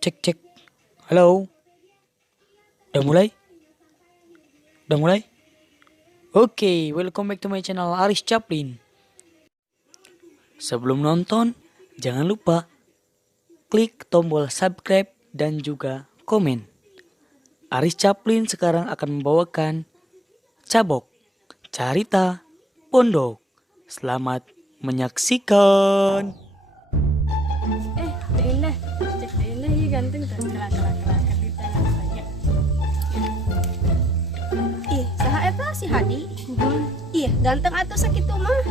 Cek cek. Halo. Udah mulai? Udah mulai? Oke, welcome back to my channel Aris Chaplin. Sebelum nonton, jangan lupa klik tombol subscribe dan juga komen. Aris Chaplin sekarang akan membawakan Cabok, Carita Pondok. Selamat menyaksikan. Indah, cek Indah ya ganteng tuh, kelak kita yang banyak. Ih, saha eta si Hadi? Ih, ganteng atuh sakitu mah.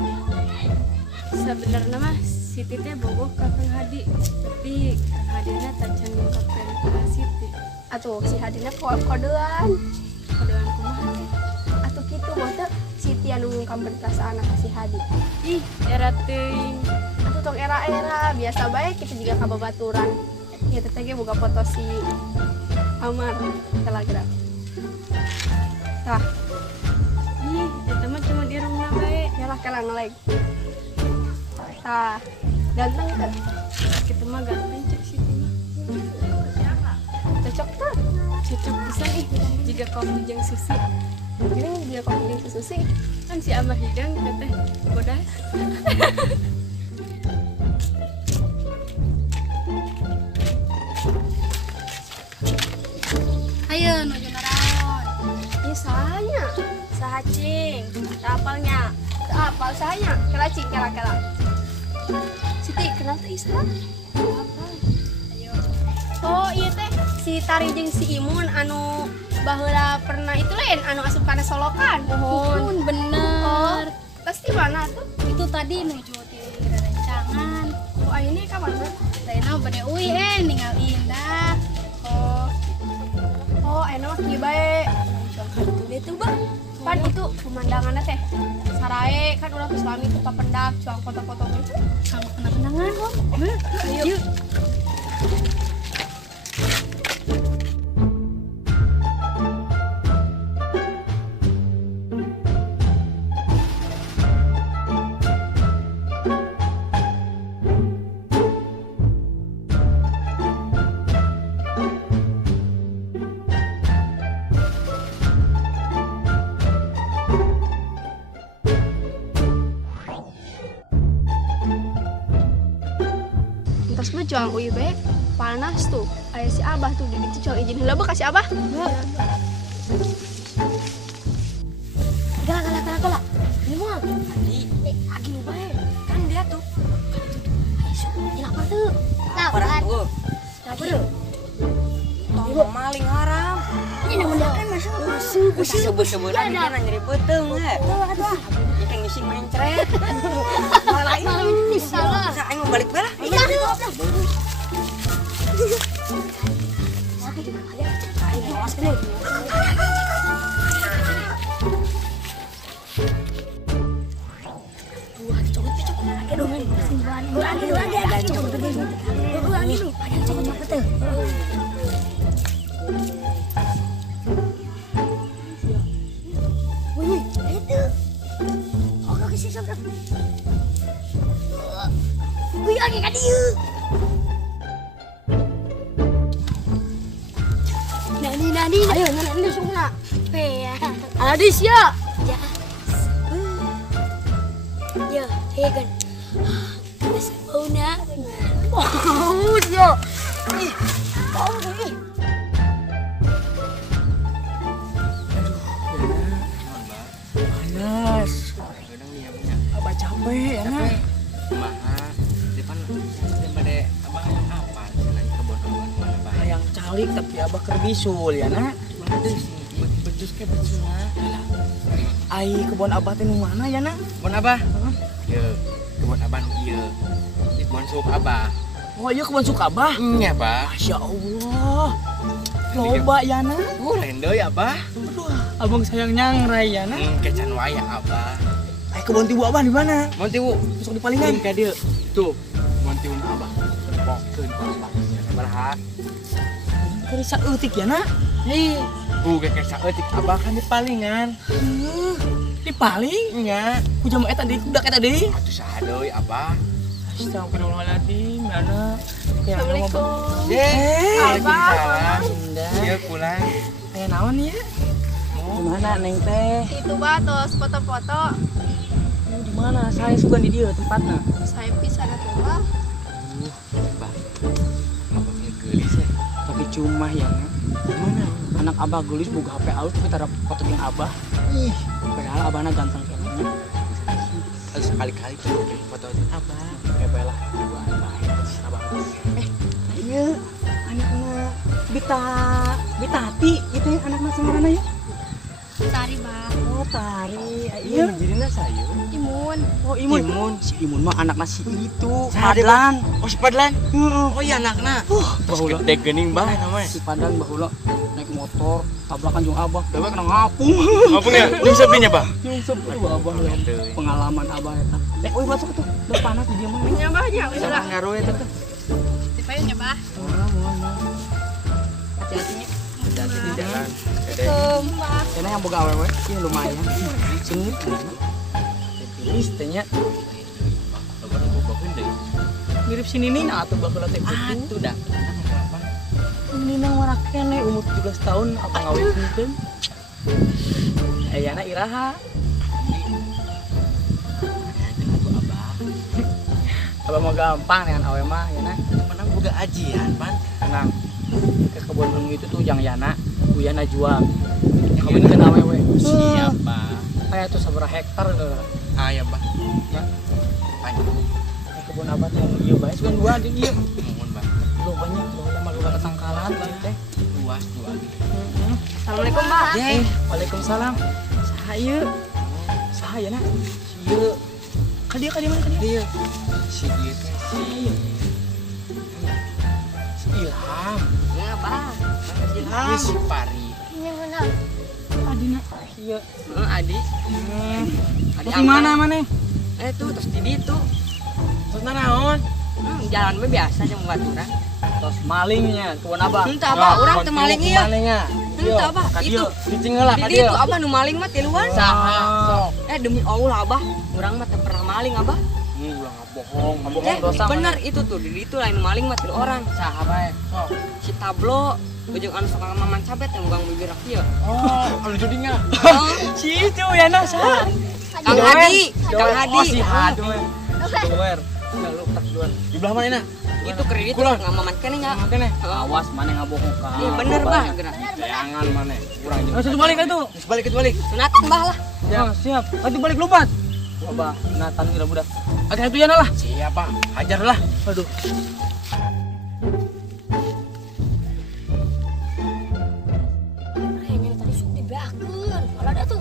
Sebenarnya mah Siti teh bogoh ka Kang Hadi, tapi Kang Hadina tacan ngungkapkeun ka Siti. Atuh si Hadina kodean. Kodean kumaha teh? Atuh kitu mah teh Siti anu ngungkapkeun perasaan ka si Hadi. Ih, era teuing. Atuh tong era-era biasa bae kita juga kababaturan. Ya teh ge boga foto si Amar Telegram. Tah, Ih, eta mah cuma di rumah bae. yalah kala ngeleg. Tah, ganteng teh. Kita mah ganteng cek Siti mah. Cocok teh. Cocok pisan ih jika kamu jeung Susi. Ini dia kopi di Susi. Kan si Abah Hidang teteh bodas. Ayo nuju naraon. Ih, sahanya. Sahacing, apalnya. Apal sahanya. Kelacing kala-kala. Siti, kenal teh Isra? Ayo. Oh iya teh si Tari jeung si Imun anu baheula pernah itu lain anu asup kana solokan. Pun bener. Pasti mana tuh? Itu tadi nuju di rencangan. Oh ini ka mana? Tena bade uih ninggal Indah. Oh enak mah kieu bae. Itu deh tuh bang. Pan itu pemandangannya teh sarae kan ulah geus lami tuh papendak cuang foto-foto gitu. Kamu kena kenangan kok. Ayo. Terus mah juang uyu bae panas tuh. Aya si Abah tuh di ditu juang izin heula ka si Abah. Galak. Ini mah. Agi nu bae. Kan dia tuh. Ini apa tuh? Lapar. Apa tuh? Tong maling haram. Ini mendakan masuk. Sebut-sebutan dia nyari beteng he. Ikan ngising mencret. Malah ini salah. Saya mau balik bala. Nani. Ayo nani sungna. Adis ya. Ya, hegan. Mas Bona. Oh, ya. Panas. Abah capek ya nah. Kumaha? Depan daripada abang apa? Selain kebun abang mana bah? Yang calik tapi abah keur bisul ya nah. Becus ke becusna. Ai kebun abah teh nu mana ya nah? Kebun abah. Ieu, kebun abah nu ieu. Di kebun sup abah. Oh iya kebun suka abah. Nya bah. Masya Allah. Loba ya nah. Lain deui abah. Aduh, abang sayang nyangrai ya nah. Kecan waya abah. Ai kebun tibu abah di mana? Montiwu. Besok di palingan. Ka dieu. Tuh, montiwu abah. Tepokkeun ku abah. Sabaraha? Keur saeutik ya nah. Gak kayak saeutik abah kan di palingan. Di paling Nya. ku jamu eta deui, budak eta deui. Atuh saha deui abah. Astagfirullahaladzim, Nana. Assalamualaikum. Waalaikumsalam. Iya pulang. Aya naon ya? Gimana Neng teh? Itu bah tos foto-foto. Di mana? Saya suka di dia tempatnya. Saya pisah tuh bah. Abangnya gelis ya. Tapi cuma ya, gimana? Anak abah gelis boga HP alus tapi tara foto jeung abah. Ih, padahal abahna ganteng kayaknya. Harus sekali-kali tuh foto abang. Kayak lah, dua abah abah. Iya, anaknya Bitati itu ya anaknya sebenarnya ya. Tari bah. Oh, Tari. Iya, Jadinya saya. Imun. oh Imun. Si Imun mah anaknya si itu, Sade, Padlan. Oh si Padlan. Oh iya anakna. Terus Bahulah. gede gening bah namanya. Si Padlan bahulah naik motor, tabrakan jeung abah, dewe kena ngapung. Apa ya? Lu sepinya bah. Nyungsep aduh abah ya. Pengalaman abah eta. Euy masuk tuh, udah panas di dia mah. Nyabah ya udah. Ngaruh itu. Tipayun ya bah. Hati-hatinya. Hati di jalan. Bah. Kena yang boga awewe, ini lumayan. Sengit. Pilih tehnya. Mirip si Nina atuh baheula teh. Atuh dah. Nina warna kene umur 17 tahun apa ngawitkeun. Ayana iraha. Abah mah gampang dengan awe mah ya na. Menang boga ajian pan. Tenang. Ke kebun bunga itu tuh yang Yana, Uya Najwa. Kamu ini kan awewe. Siapa? Kayak tuh seberapa hektar Ayah bah. Ya. Panjang. Kebun abah tuh yang iya bae kan dua di ieu. Mohon bah. Lu banyak lu mah lu ketangkalan teh. Luas dua. Assalamualaikum bah. Waalaikumsalam. Saha ieu? Saha ya na? Si ieu. Ka dia mana ka dia? Iya. Si dia teh si Si Ilham. ya bah. Ilham. Si Pari. Ini mana? Adina. Iya. Adi. Di mana mana? Tuh terus di itu. Terus naon? Jalan mah biasa jeung baturan. Terus malingnya, tuan abah. Henteu abah, urang teu maling ieu. Malingnya. Henteu abah, itu. Cicing heula ka Di dieu. itu abah nu maling mah tiluan. Saha? Demi Allah abah, urang mah teu pernah maling abah. Ulah ngabohong dosa. Bener itu tuh, di itu lain maling mah tilu orang. Saha bae? Sok. Si Tablo ujung anu suka maman cabet yang gang bibir kieu. Oh, anu judinya. Oh, Si itu ya na saha? Kang Hadi, Kang Hadi. Oh, si Hadi. Doer. Nah, lu tak doer. Di belah mana na? Itu kredit nggak maman kene nya. Makanya awas mana ngabohong ka. Iya bener bah, gerak. Jangan mana. Kurang jeung. Satu balik itu. Balik sunatan bah lah. Ya, siap. Nanti balik lompat. Abah, Nathan udah budak. Agak itu ya lah. Siapa? Hajar lah. Aduh. Kayaknya tadi sudah dibeakeun. Kalau ada tuh.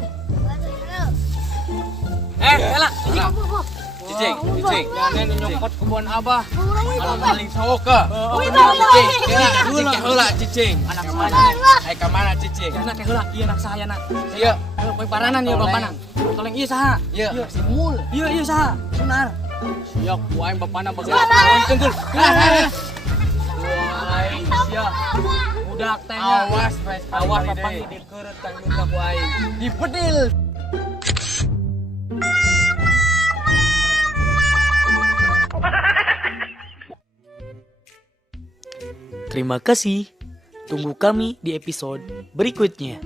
Elah. Cicing. Jangan nyokot kebun abah. Alam maling sawoka. Cicing heula cicing. Anak mana? Hai ka mana cicing? Anak heula, ieu anak saya na. Iya. Poe paranan ieu bapana. Tolong ieu saha? Iya. Si Mul. Ieu saha? Sunar. Siap, wae bapana bageus. Tunggu. Wae, siap. Budak teh nya. Awas papang di keureut kang minta ku aing. Dipedil. Terima kasih. Tunggu kami di episode berikutnya.